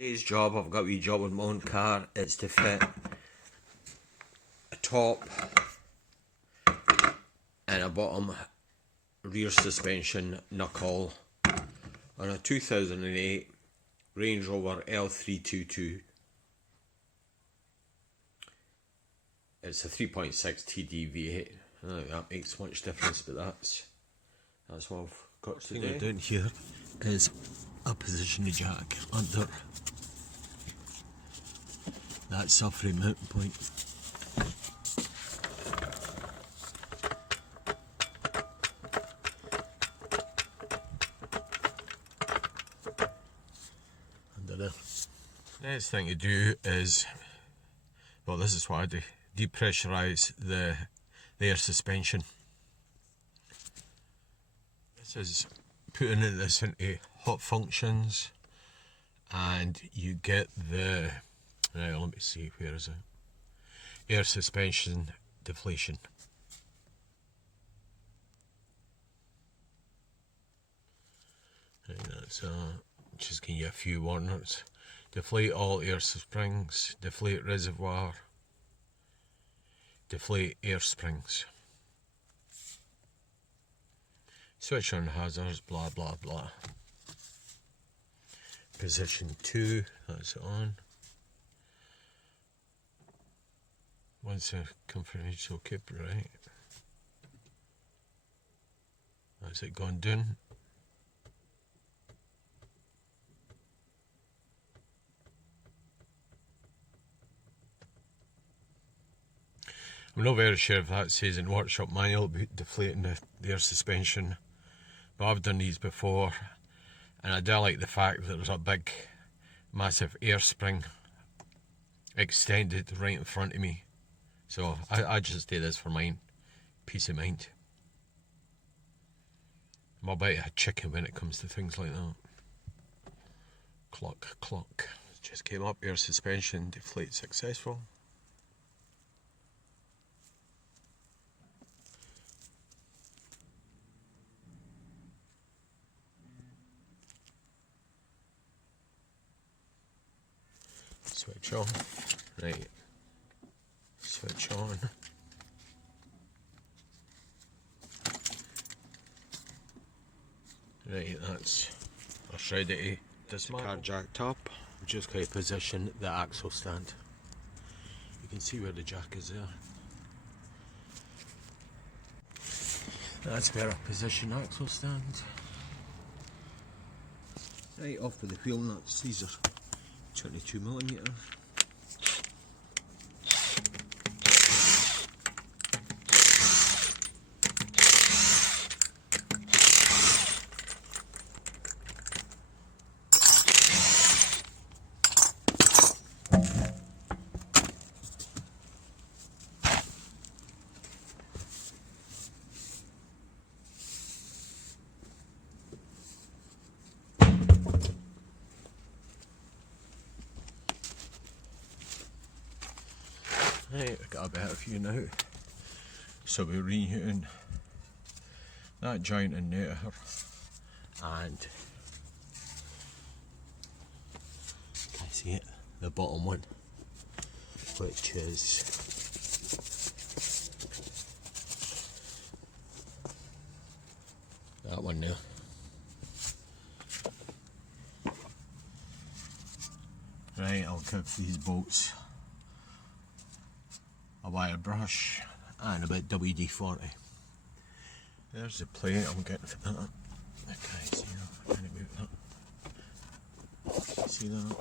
Today's job, I've got a wee job with my own car, is to fit a top and a bottom rear suspension knuckle on a 2008 Range Rover L322. It's a 3.6 Tdv8. I don't think that makes much difference, but that's what I've got to do. Down here is a position jack under that subframe mounting point. Under there. Next thing to do is, well, this is what I do, depressurize the air suspension. This is putting this into hot functions, and you get the, right, let me see, where is it? Air suspension deflation. Right, that's just give you a few warnings. Deflate all air springs, deflate reservoir, deflate air springs. Switch on hazards, blah blah blah. Position 2, that's on. Once the confirmation, okay, right. Has it gone down? I'm not very sure if that says in workshop manual about deflating the air suspension, but I've done these before, and I do like the fact that there's a big massive air spring extended right in front of me. So I just do this for mine, peace of mind. I'm a bit of a chicken when it comes to things like that. Clock, clock. Just came up, air suspension deflate successful. Switch on, right, switch on. Right, that's ready to dismantle. Car jacked up. I'm just going to position the axle stand. You can see where the jack is there. That's where I position axle stand. Right, off with the wheel nuts. These are 22mm. Right, I've got a better view now. So we're reheating that joint in there, and can I see it? The bottom one, which is that one there. Right, I'll give these bolts a wire brush and a bit WD-40. There's the plate I'm getting for that. Okay, see that? Can I move that? See that?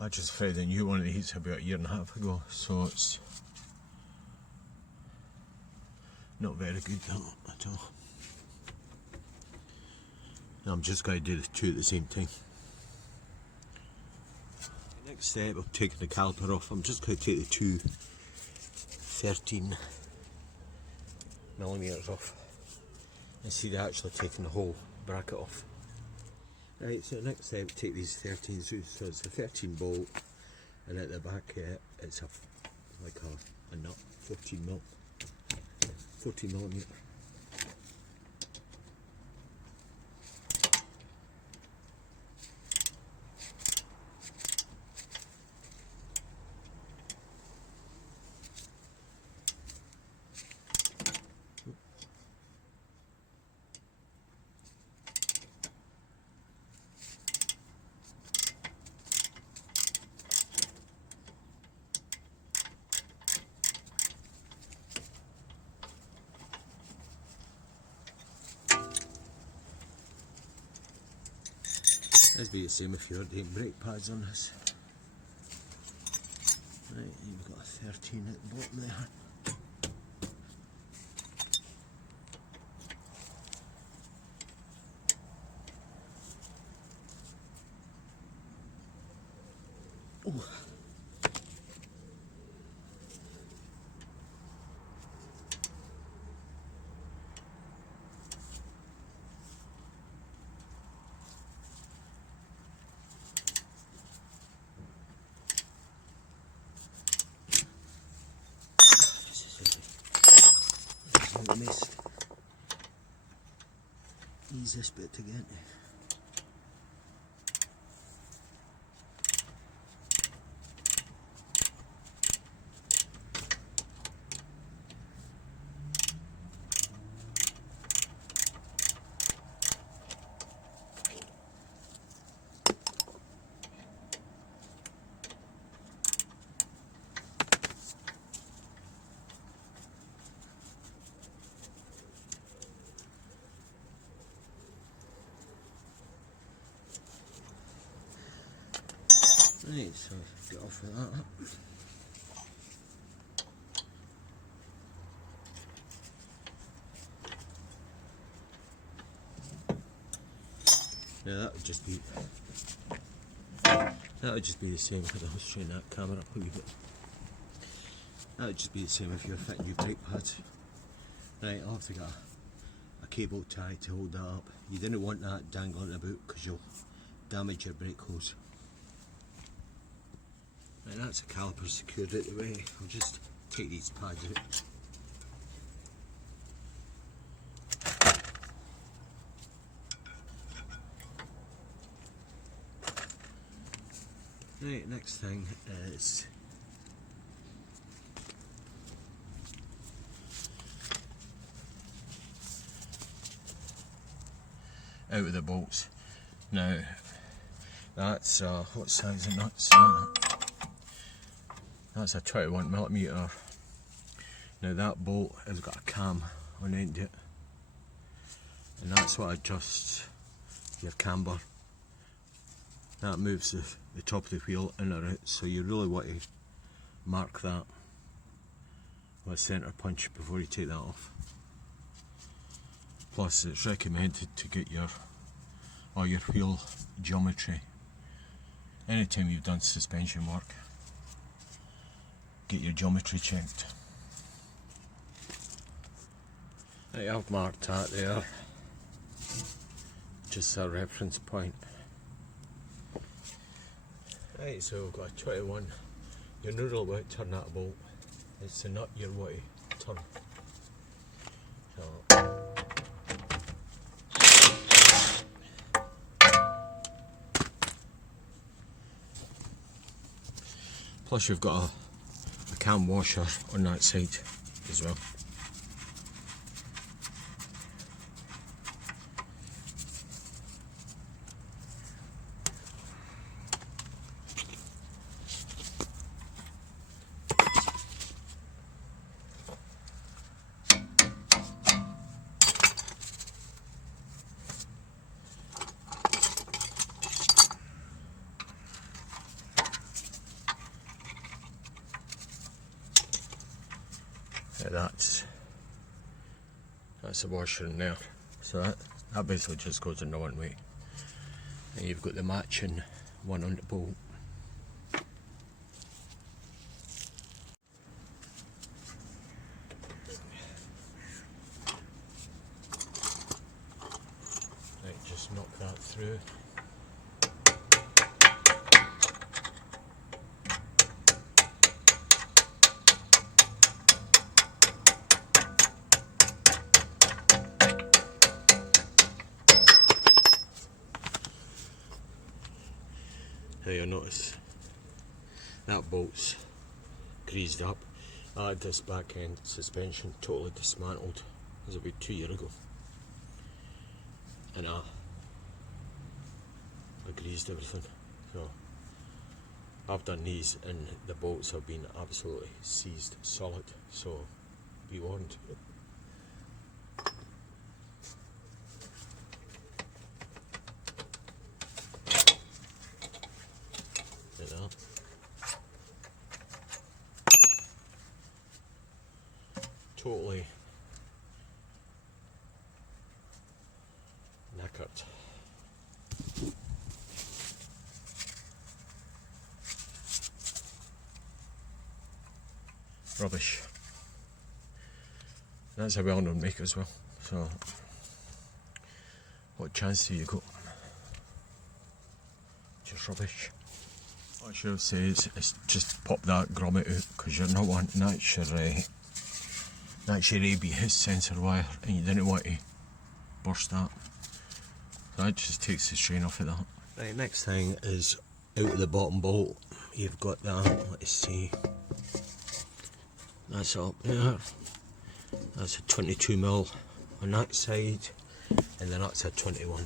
I just fitted a new one of these about 1.5 years ago, so it's not very good at all. I'm just going to do the two at the same time. Next step of taking the caliper off, I'm just going to take the two 13mm off and see they're actually taking the whole bracket off. Right, so the next step, take these 13s, so it's a 13 bolt, and at the back it's like a nut, 14mm. This be the same if you're doing brake pads on this. Right, you've got a 13 at the bottom there. Oh. Missed. Easiest bit to get. Right, so get off with that. Yeah, that would just be the same because I was straighten that camera up a wee bit. That would just be the same if you were fitting your brake pads. Right, I'll have to get a cable tie to hold that up. You didn't want that dangling about because you'll damage your brake hose. Right, that's a caliper secured out the way. I'll just take these pads out. Right, next thing is out with the bolts. Now that's what size of nuts? That's a 21mm. Now that bolt has got a cam on the end of it, and that's what adjusts your camber. That moves the top of the wheel in or out, so you really want to mark that with a centre punch before you take that off. Plus it's recommended to get your wheel geometry. Anytime you've done suspension work, get your geometry checked. Right, I've marked that there, just a reference point. Right, so we've got a 21. Your noodle won't turn that bolt. It's the nut you're want to turn. So plus you've got a cam washer on that side as well. That's the washer in there, so that basically just goes in the one way, and you've got the matching one on the bolt. Right, just knock that through. Now you'll notice that bolt's greased up. I had this back end suspension totally dismantled. It was about 2 years ago, and I greased everything. So I've done these and the bolts have been absolutely seized solid, so be warned. record. Rubbish. That's a well-known make as well, so what chance do you got? Just rubbish. What I should say is just pop that grommet out, because you're not wanting that's your ABS sensor wire and you didn't want to burst that. So that just takes the strain off of that. Right, next thing is out of the bottom bolt. You've got that, let's see, that's up there. That's a 22mm on that side, and then that's a 21.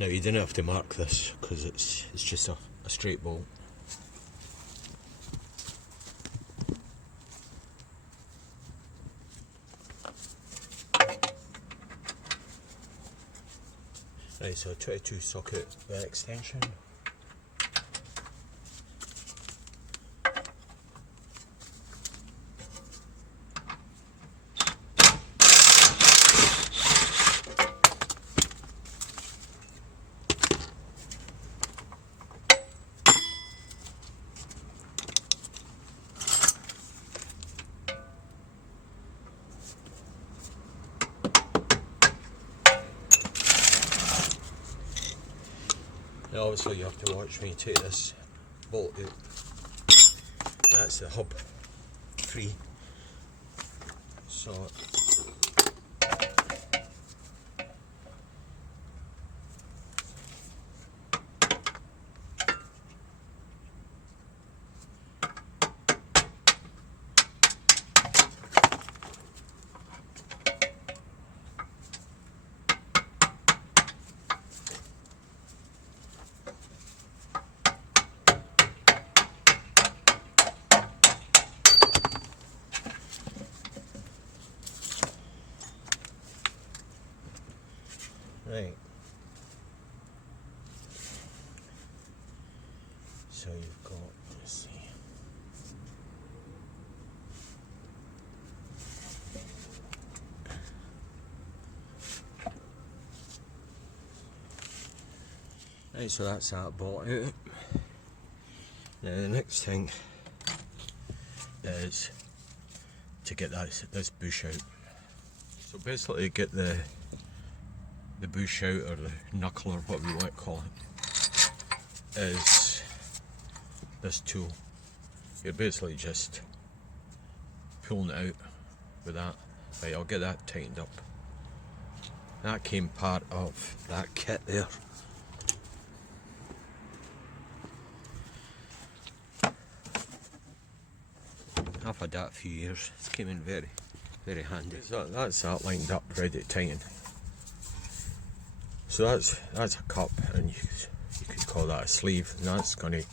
Now you didn't have to mark this because it's just a straight bolt. Right, so a 22 socket extension. Now obviously you have to watch when you take this bolt out. That's the hub free. So right, so you've got, let's see, right, so that's that bolt out. Now the next thing is to get this bush out. So basically get the bush out, or the knuckle, or whatever you want to call it, is this tool. You're basically just pulling it out with that. Right, I'll get that tightened up. That came part of that kit there. I've had that a few years. It's came in very, very handy. So that's that lined up, ready to tighten. So that's a cup, and you could call that a sleeve, and that's going to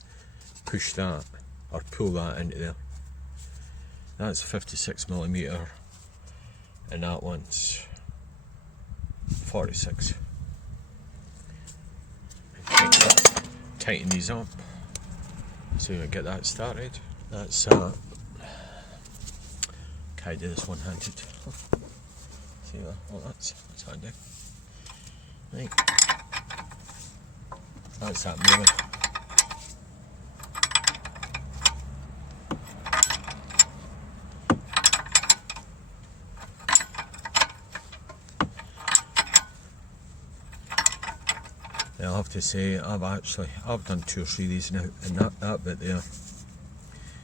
push that or pull that into there. That's 56mm, and that one's 46. Tighten these up so you get that started. That's can't do this one-handed. See that? Oh, that's handy. Right, that's that moving. I'll have to say I've done 2 or 3 of these now, and that bit there,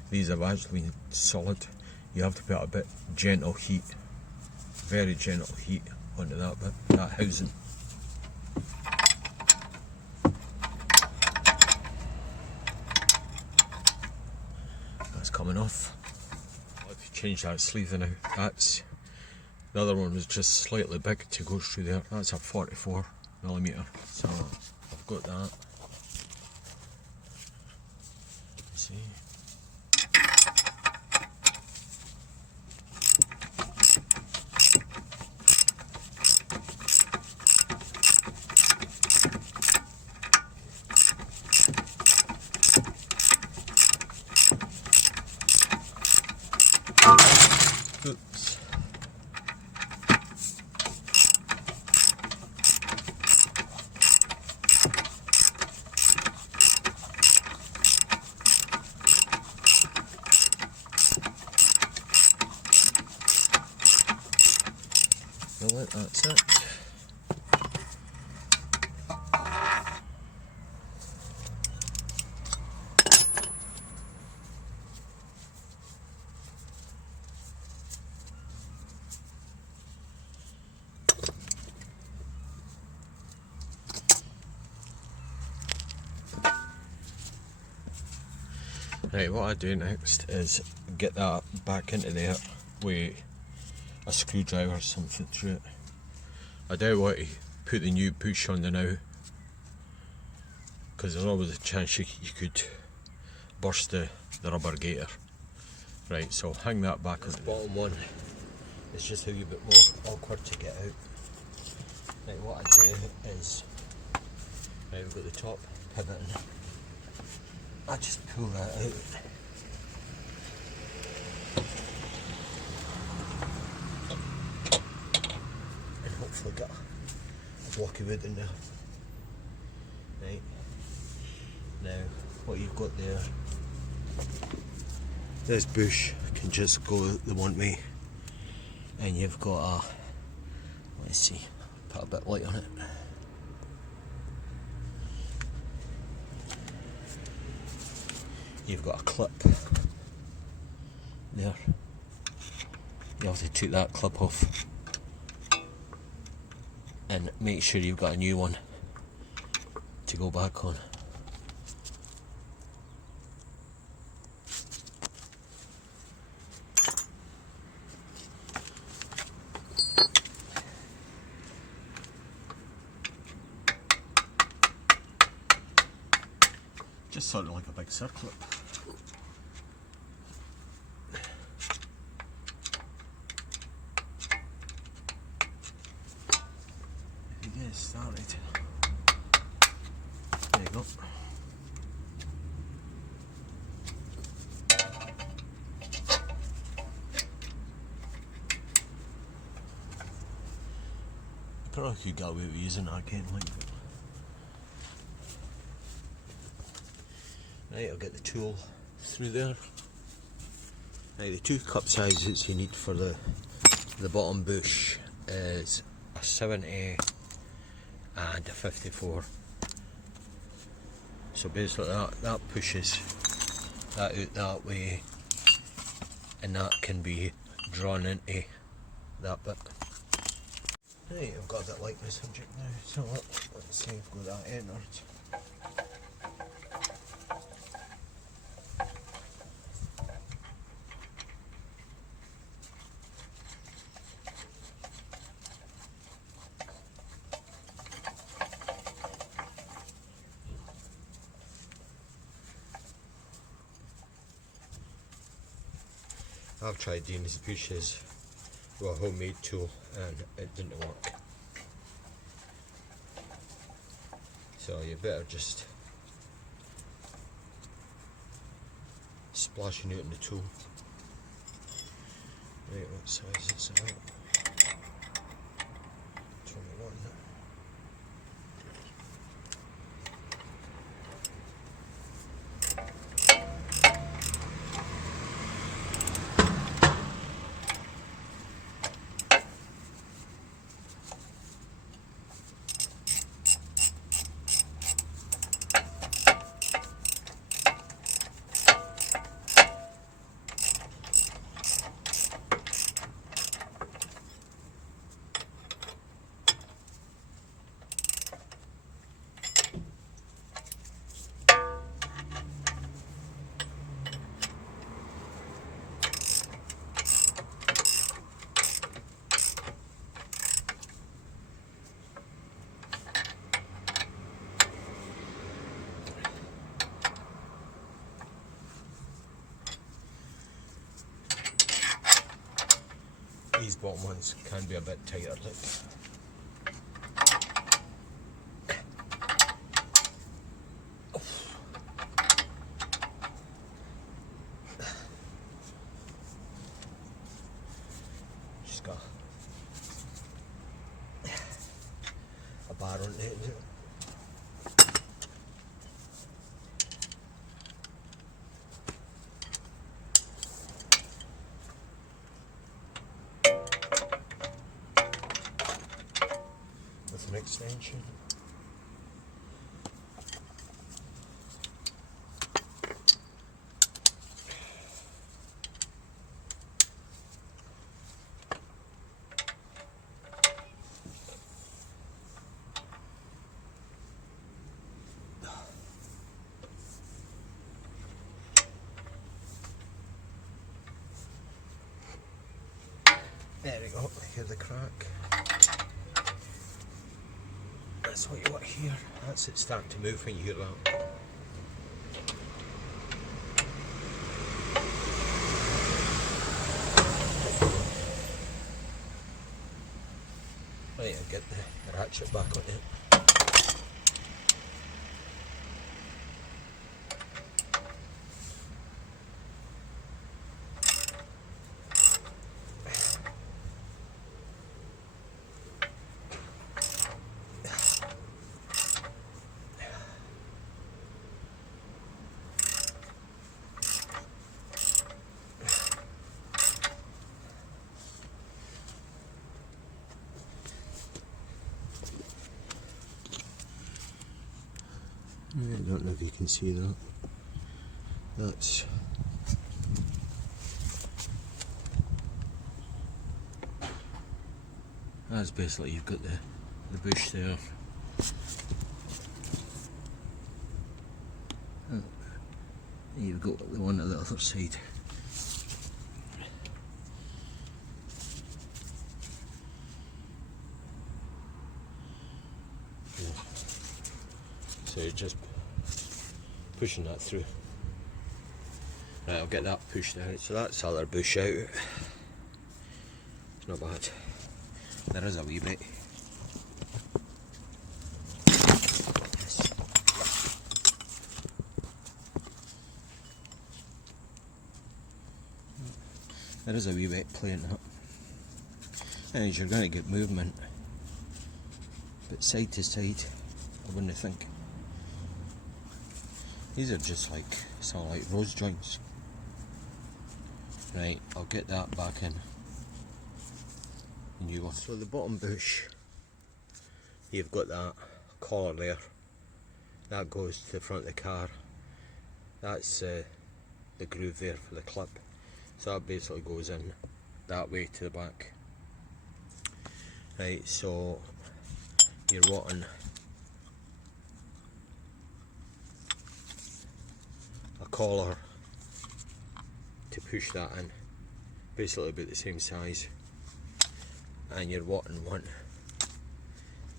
these have actually been solid. You have to put a bit gentle heat, very gentle heat onto that bit, that housing. That's coming off. I'll have to change that sleeve now. That's, the other one was just slightly big to go through there. That's a 44mm, so I've got that. Let's see. Oops. Well, that's it. Right, what I do next is get that back into there with a screwdriver or something through it. I don't want to put the new push on the now, because there's always a chance you could burst the rubber gaiter. Right, so hang that back. This bottom one is just a wee bit more awkward to get out. Right, what I do is, right, we've got the top pivot in. I just pull that out. And hopefully get a block of wood in there. Right. Now, what you've got there, this bush can just go the one way. And you've got a, let's see, put a bit of light on it. You've got a clip there. You have to take that clip off and make sure you've got a new one to go back on. Just sort of like a big circlip. If you get started, there you go. I probably could get away with using that again, like. Right, I'll get the tool through there. Right, the two cup sizes you need for the bottom bush is a 70 and a 54. So basically that pushes that out that way, and that can be drawn into that bit. Right, I've got that like the subject now, so let's see if I've got that entered. I've tried doing these bushes with a homemade tool and it didn't work. So you better just splashing out in the tool. Right, what size is that? 21. These bottom ones can be a bit tighter, like. Just got a bar on it. with an extension. There we go, here's the crack. That's what you want here. That's it starting to move when you hear that. Right, I'll get the ratchet back on it. I don't know if you can see that. That's basically, you've got the bush there. And you've got the one on the other side. So you're just pushing that through. Right, I'll get that pushed out. So that's the other bush out. It's not bad. There is a wee bit. There is a wee bit playing up. And you're going to get movement. But side to side, I wouldn't think. These are just like, sort of like rose joints. Right, I'll get that back in. So the bottom bush, you've got that collar there. That goes to the front of the car. That's the groove there for the clip. So that basically goes in that way to the back. Right, so you're wanting a collar to push that in, basically about the same size, and you're wanting one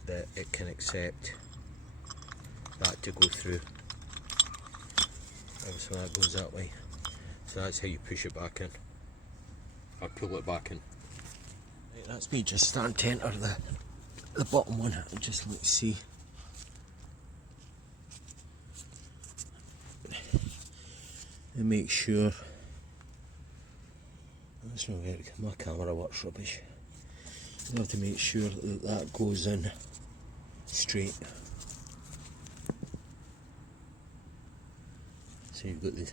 that it can accept that to go through. So that goes that way. So that's how you push it back in, or pull it back in. Right, that's me just starting to enter the bottom one. Just let's see. And make sure. That's not very good. My camera works rubbish. You have to make sure that that goes in straight. So you've got the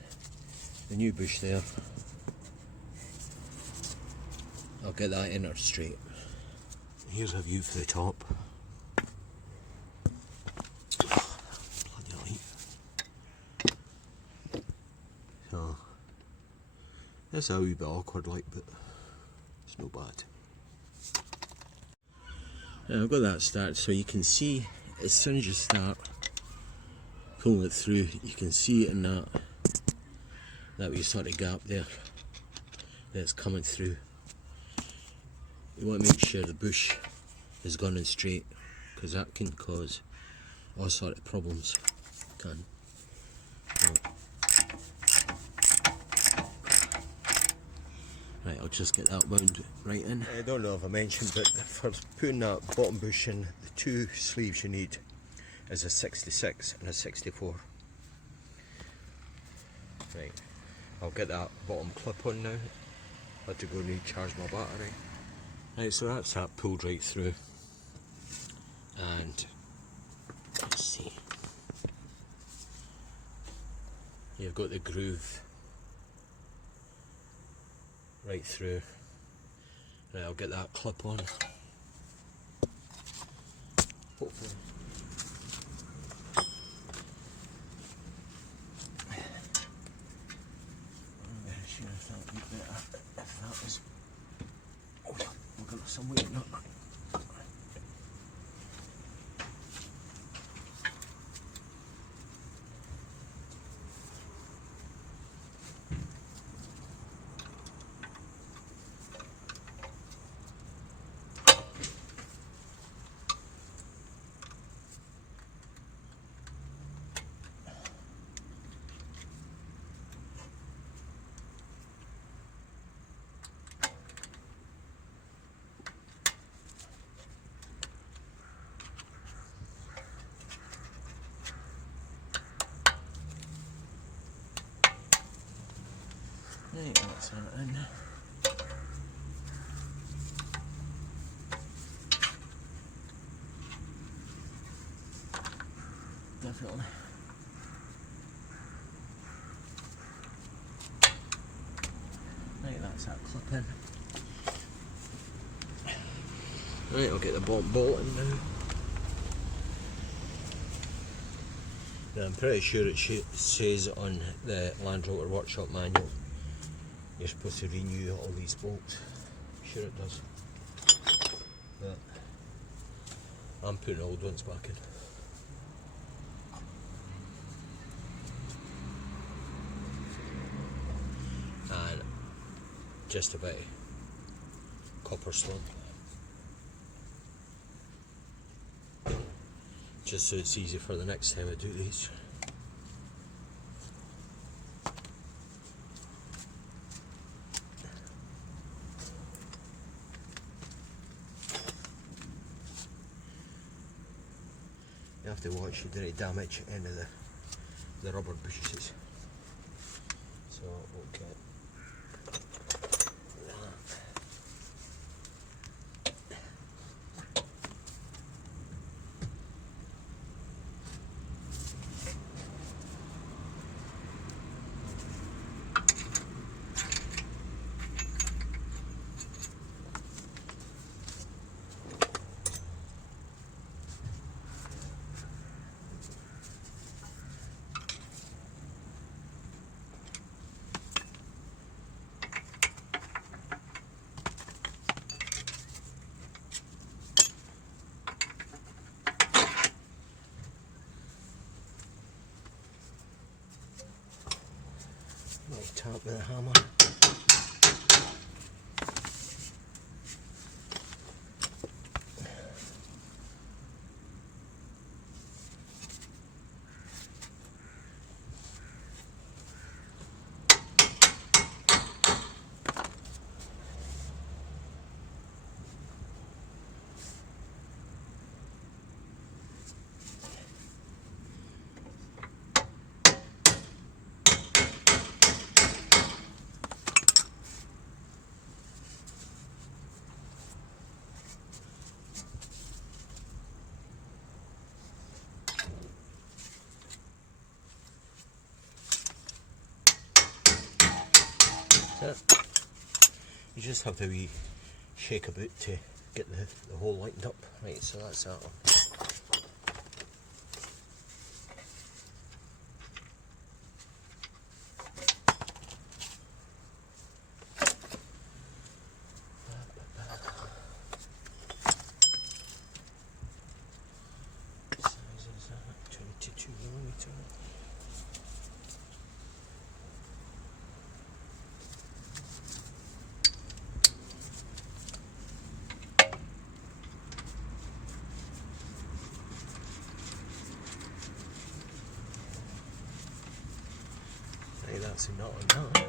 new bush there. I'll get that in there straight. Here's a view for the top. Bloody light. So it's a wee bit awkward like, but it's no bad. Now I've got that started, so you can see as soon as you start pulling it through, you can see it in that wee sort of gap there that's coming through. You want to make sure the bush is gone in straight, because that can cause all sort of problems. Right, I'll just get that wound right in. I don't know if I mentioned, but for putting that bottom bush in, the two sleeves you need is a 66 and a 64. Right, I'll get that bottom clip on now. I have to go recharge my battery. Right, so that's that pulled right through. And let's see. You've got the groove right through. Right, I'll get that clip on. hopefully. I'm not sure if that would be better if that was. Oh, we're going to some weight in it. Right, that's that in. Definitely. Right, that's that clip in. Right, I'll get the bolt in now. Now I'm pretty sure it says on the Land Rover workshop manual you're supposed to renew all these bolts. I'm sure it does. But I'm putting old ones back in. And just a bit of copper slump. Just so it's easy for the next time I do these. You have to watch you don't damage any of the rubber bushes. So okay. Tap with a hammer. You just have to wee shake a bit to get the hole lightened up. Right, so that's that one. Size is that? 22mm. That's a nut on that.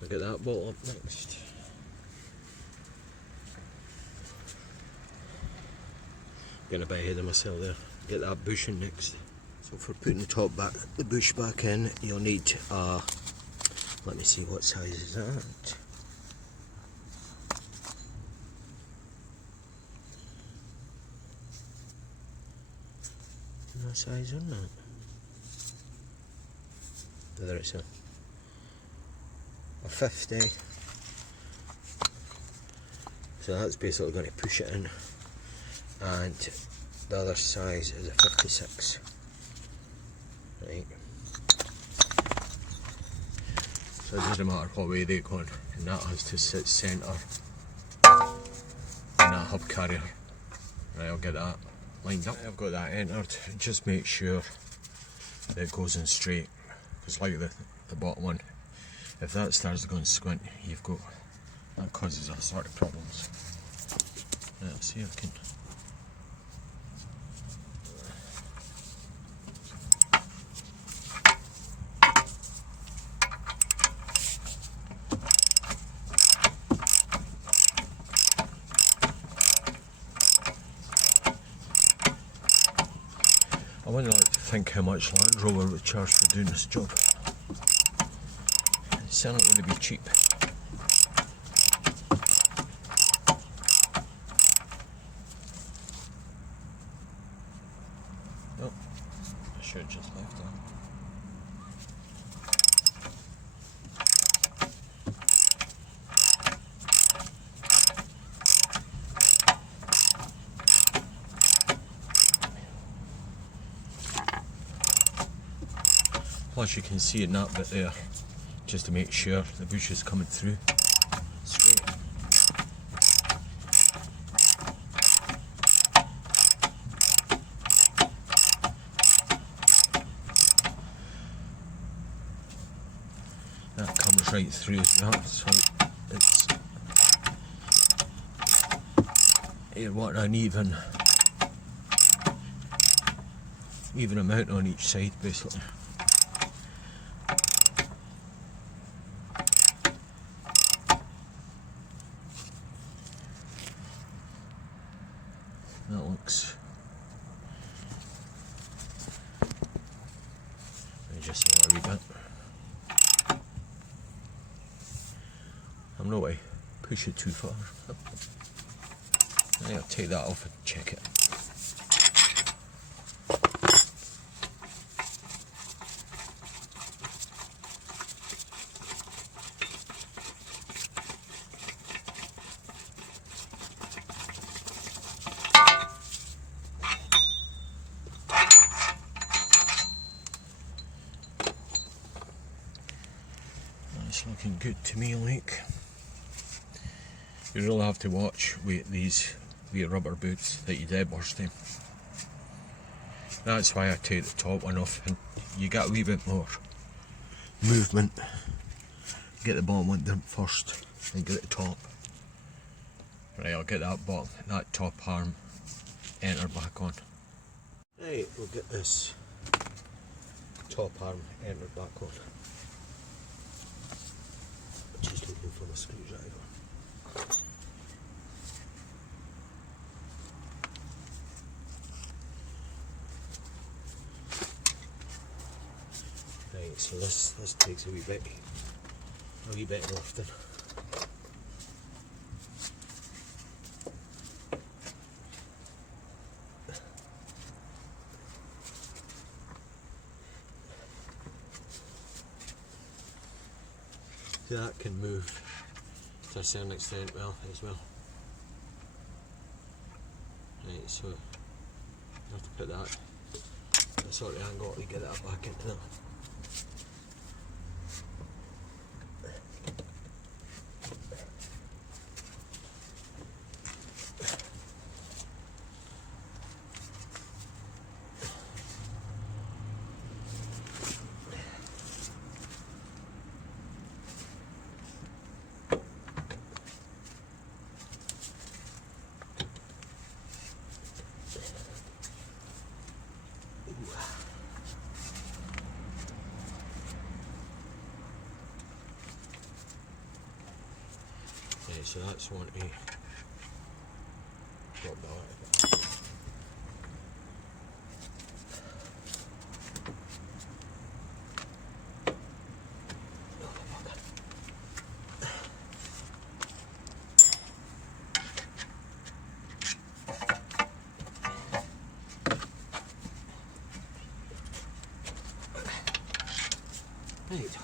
I'll get that bolt up next. Getting a bit ahead of myself there. Get that bushing next. So for putting the bush back in, you'll need let me see what size is that. What size on that? Whether it's a 50, so that's basically going to push it in, and the other size is a 56, right? So it doesn't matter what way they go on, and that has to sit centre in that hub carrier. Right, I'll get that lined up. I've got that entered. Just make sure that it goes in straight, because like the bottom one, if that starts going squint, that causes all sort of problems. Right, I'll see if I can. I wouldn't like to think how much Land Rover would charge for doing this job. It's certainly going to be cheap. Oh, I should have just left that. Plus you can see in that bit there, just to make sure the bush is coming through straight. That comes right through that, so it's you want an even amount on each side basically. That looks. Just a wee bit. I'm no way push it too far. I think I'll take that off and check it. It's looking good to me, like. You really have to watch with these wee rubber boots that you dead burst in. That's why I take the top one off, and you get a wee bit more movement. Get the bottom one done first, then get the top. Right, I'll get that top arm entered back on. Right, we'll get this top arm entered back on. Just looking for the screwdriver. Right, so this takes a wee bit of lifting. So that can move to a certain extent as well. Right, so you have to put that at a sort of angle to get that back into that. So that's one to drop that out. Right.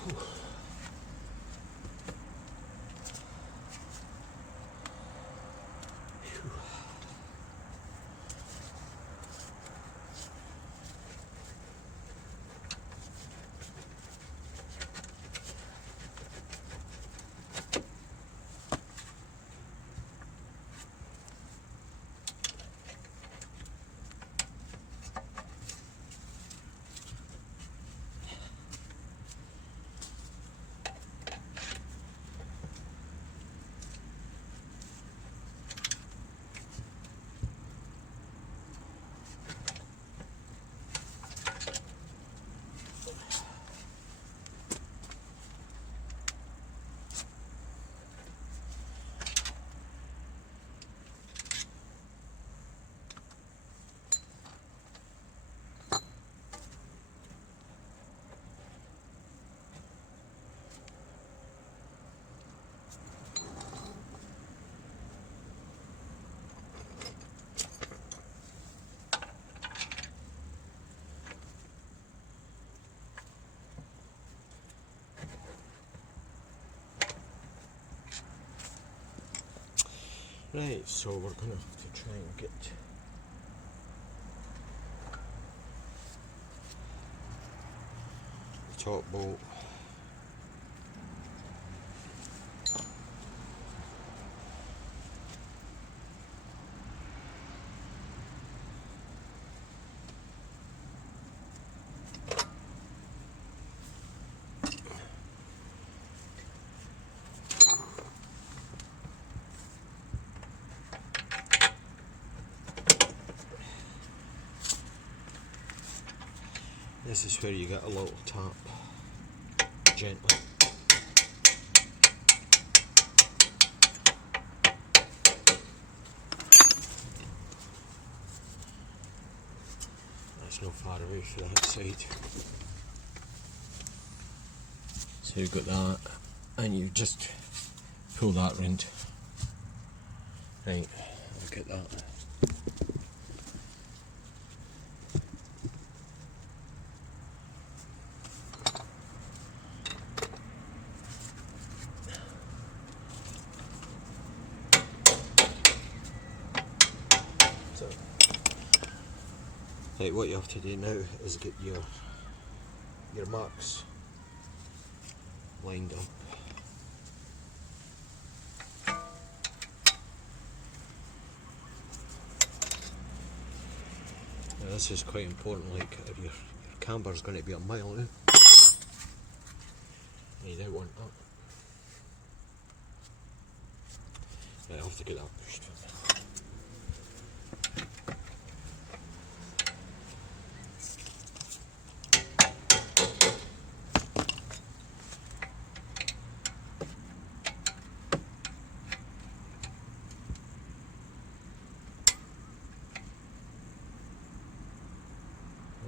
Right, so we're going to have to try and get the top bolt. This is where you get a little tap, gently. That's not far away from that side. So you've got that, and you just pull that round. Right, look at that. Right, what you have to do now is get your marks lined up. Now this is quite important, like if your camber is going to be a mile out, you don't want that. Right, I have to get that pushed.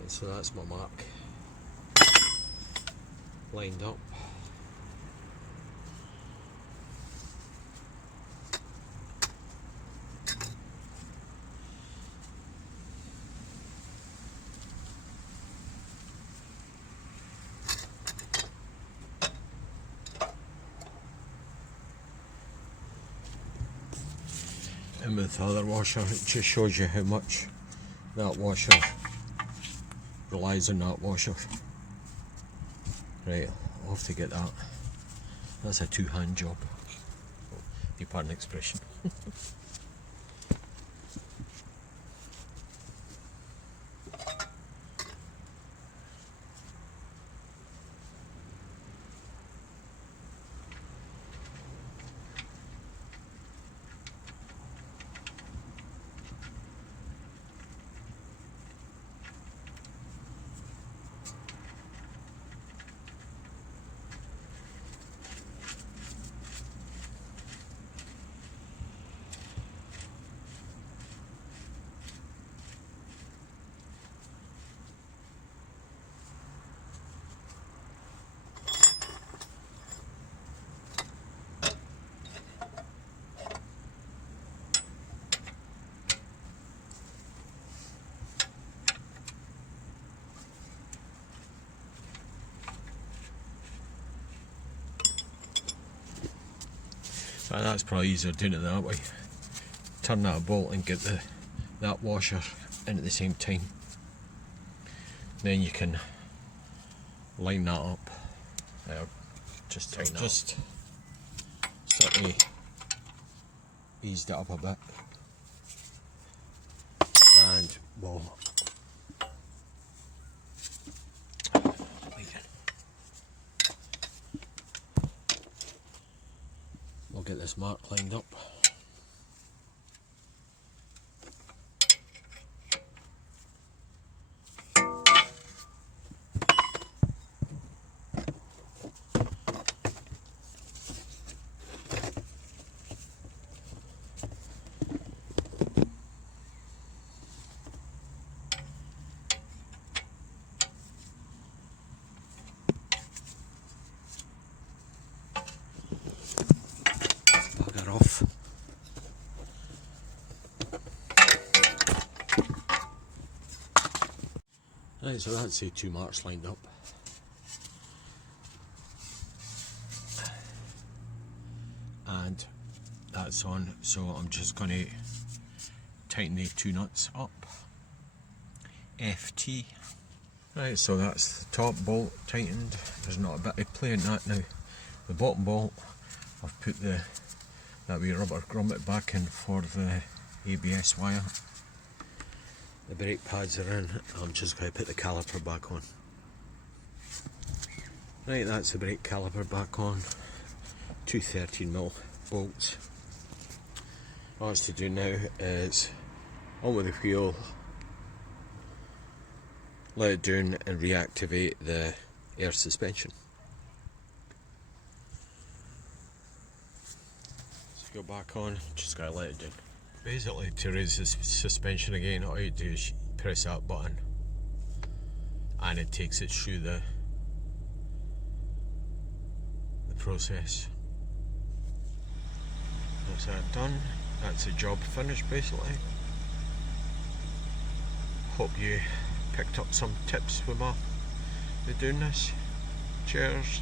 So that's my mark lined up. And with the other washer, it just shows you how much that washer relies on that washer. Right, I'll have to get that. That's a two-hand job. You pardon the expression. That's probably easier doing it that way. Turn that bolt and get that washer in at the same time. Then you can line that up. Just tighten that up. Certainly eased it up a bit. And we'll get this mark lined up. Off. Right, so that's the 2 marks lined up. And that's on, so I'm just going to tighten the 2 nuts up. FT. Right, so that's the top bolt tightened. There's not a bit of play in that now. The bottom bolt, I've put that wee rubber grommet back in for the ABS wire. The brake pads are in. I'm just going to put the caliper back on. Right, that's the brake caliper back on. 2 13mm bolts. All it's to do now is on with the wheel, let it down and reactivate the air suspension. Go back on, just gotta let it down. Basically, to raise the suspension again, all you do is press that button and it takes it through the process. That's that done. That's the job finished basically. Hope you picked up some tips with doing this. Cheers.